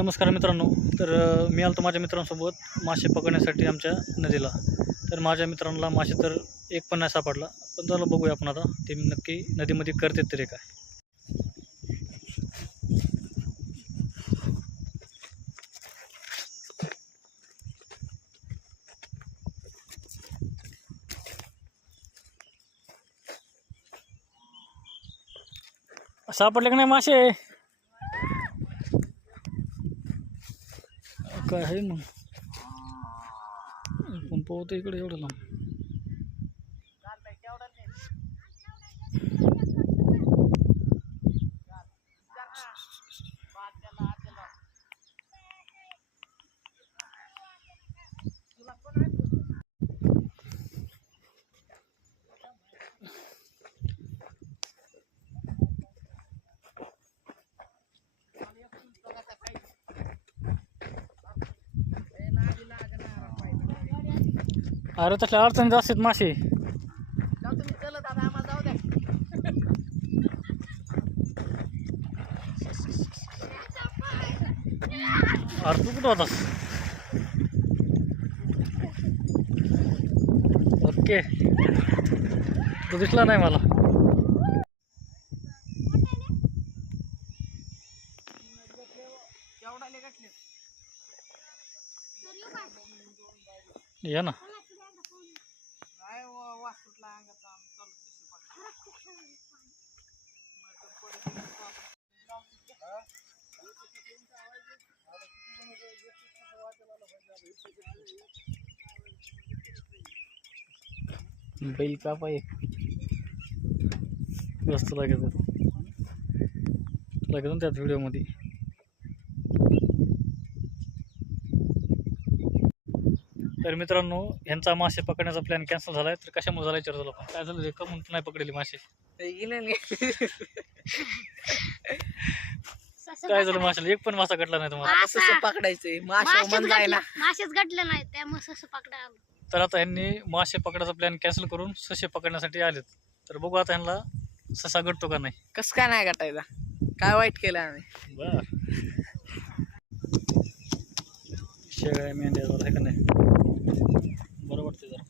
नमस्कार मित्रांनो. तर मी आलो माझ्या मित्रांसोबत मासे पकडण्यासाठी आमच्या नदीला. तर माझ्या मित्रांना मासे तर एक पण नाही सापडला. पण चला बघूया आपण आता ते नक्की नदीमध्ये करतात तरी काय. सापडले का नाही मासे? काय आहे मग पण पोहतो इकडे एवढं लांब. अरे तसल्या अडचणी असतात मासे. अरे तू कुठं होतास? ओके, तू दिसला नाही मला. या ना. बैल का पाहिजे मस्त लागत लागत त्यात व्हिडिओमध्ये. तर मित्रांनो, ह्यांचा मासे पकडण्याचा प्लॅन कॅन्सल झालाय. तर कशामुळे झाला विचार झाला, काय झालं रे? का म्हणून नाही पकडलेली मासे? काय झालं माशाला? एक पण मासा गटला नाही तुम्हाला? पकडायचंय मासेच गटले नाही त्यामुळे ससे पकडायला. तर आता ह्यांनी मासे पकडायचा प्लॅन कॅन्सल करून ससे पकडण्यासाठी आलेत. तर बघू आता ह्यांना ससा गटतो का नाही. कस काय नाही गटायचा? काय वाईट केलं आम्ही? बर, शेळ्या मेंढ्या जरा आहे का नाही, बरं वाटते जरा.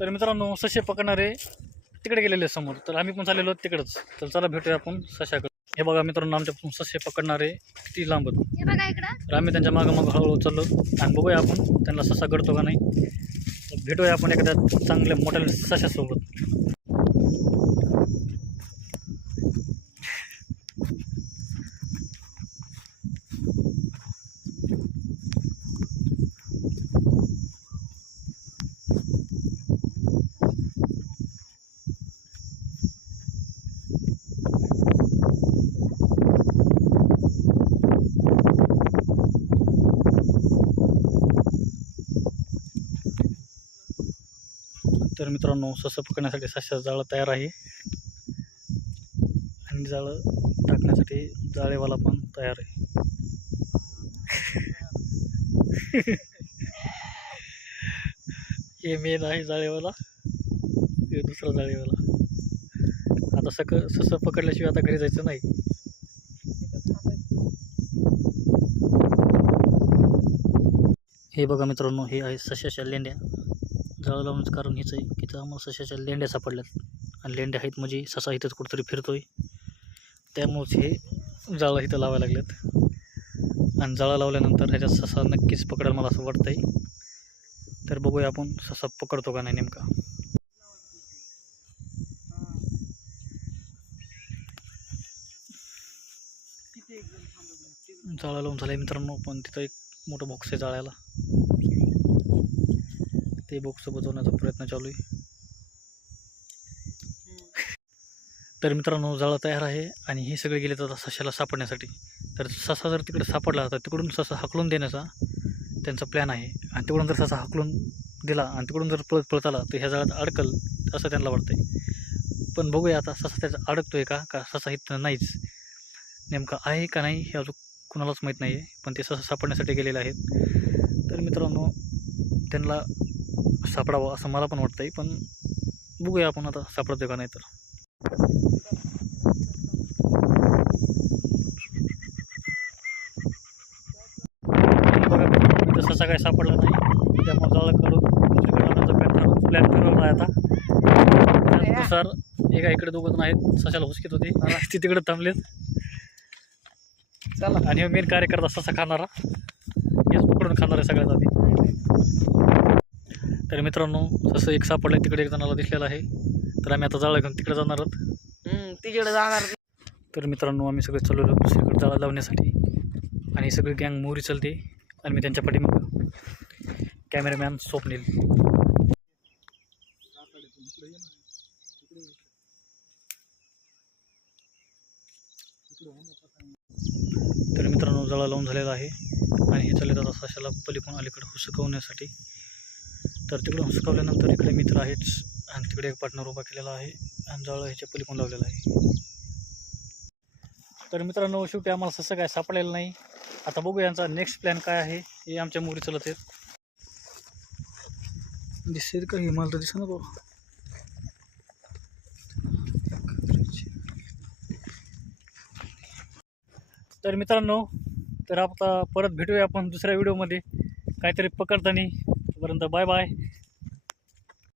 तर मित्रांनो, ससे पकडणारे तिकडे गेलेले समोर. तर आम्ही पण चाललेलो तिकडंच. तर चला भेटूया आपण सशाकडे. हे बघा मित्रांनो, आमच्या ससे पकडणारे किती लांब आहेत. तर आम्ही त्यांच्या मागं हळूहळू चाललो आणि बघूया आपण त्यांना ससा गडतो का नाही. भेटूया आपण एखाद्या चांगल्या मोठ्या सशासोबत. तर मित्रांनो, ससं पकडण्यासाठी सश्याचं जाळं तयार आहे आणि जाळं टाकण्यासाठी जाळेवाला पण तयार आहे. हे मेन आहे जाळेवाला, हे दुसरा जाळेवाला. आता ससं पकडल्याशिवाय आता घरी जायचं नाही. हे बघा मित्रांनो, हे आहे सश्याच्या लेंड्या. जाळं लावूनच कारण हेच आहे की आम्हाला सशाच्या लेंड्या सापडल्यात आणि लेंड्या आहेत म्हणजे ससा इथंच कुठंतरी फिरतोय. त्यामुळेच हे जाळं इथं लावायला लागलेत आणि जाळं लावल्यानंतर ह्याच्यात ससा नक्कीच पकडेल मला असं वाटतंय. तर बघूया आपण ससा पकडतो का नाही नेमका. जाळं लावून झालं आहे मित्रांनो, पण तिथं एक मोठं बॉक्स आहे जाळ्याला. ते बॉक्स बजवण्याचा प्रयत्न चालू आहे. तर मित्रांनो, जाळं तयार आहे आणि हे सगळे गेले तर सशाला सापडण्यासाठी. तर ससा जर तिकडे सापडला तर तिकडून ससा हाकलून देण्याचा त्यांचा प्लॅन आहे. आणि तिकडून जर ससा हाकलून दिला आणि तिकडून जर पळत आला तर ह्या जाळ्यात अडकल असं त्यांना वाटतंय. पण बघूया आता ससा त्याचा अडकतोय का ससा इथं नाहीच. नेमका आहे का नाही हे अजून कुणालाच माहीत नाही आहे. पण ते ससा सापडण्यासाठी गेलेले आहेत. तर मित्रांनो, त्यांना सापडावं असं मला पण वाटतंय. पण बघूया आपण आता सापडतोय का नाही तर. काय सापडला नाही, त्यामुळे जाळं काढून दुसरीकडे लावण्याचा प्लॅन ठरवला आहे आता. त्यानुसार एका इकडे दोघं जण आहेत, सशाला हुसकीत होते ते तिकडे थांबलेत. चला आणि मेन कार्यकर्ता ससा खाणारा हेच पकडून खाणार आहे सगळ्यात आधी. तर मित्रांनो तसं एक सापडलं तिकडे एक जणाला दिसलेलं आहे, तर आम्ही आता जाळं घेऊन तिकडे जाणार आहोत. तिकडे जाणार. तर मित्रांनो आम्ही सगळे चालवलो दुसरीकडे जाळं लावण्यासाठी आणि ही सगळी गँग मोहरी चलते आणि मी त्यांच्या पाठीमागं कॅमेरामॅन स्वप्नील. तर मित्रांनो जाळं लावून झालेला आहे आणि हे चालले जातात सशाला पलीकडून अलीकडे हुसकवण्यासाठी. तर तिकडून हुसकवल्यानंतर इकडे मित्र आहेच आणि तिकडे एक पार्टनर उभा केलेला आहे आणि जाळं ह्याच्या पलीकडून लावलेलं आहे. तर मित्रांनो शेवटी आम्हाला ससं काय सापडलेलं नाही. आता बघू यांचा नेक्स्ट प्लॅन काय आहे. हे आमच्या मोहरी चलत आहेत. दिसेल का हे मला तर दिसत ना तो. तर मित्रांनो तर आता परत भेटूया आपण दुसऱ्या व्हिडिओमध्ये काहीतरी पकडताना. तोपर्यंत बाय बाय.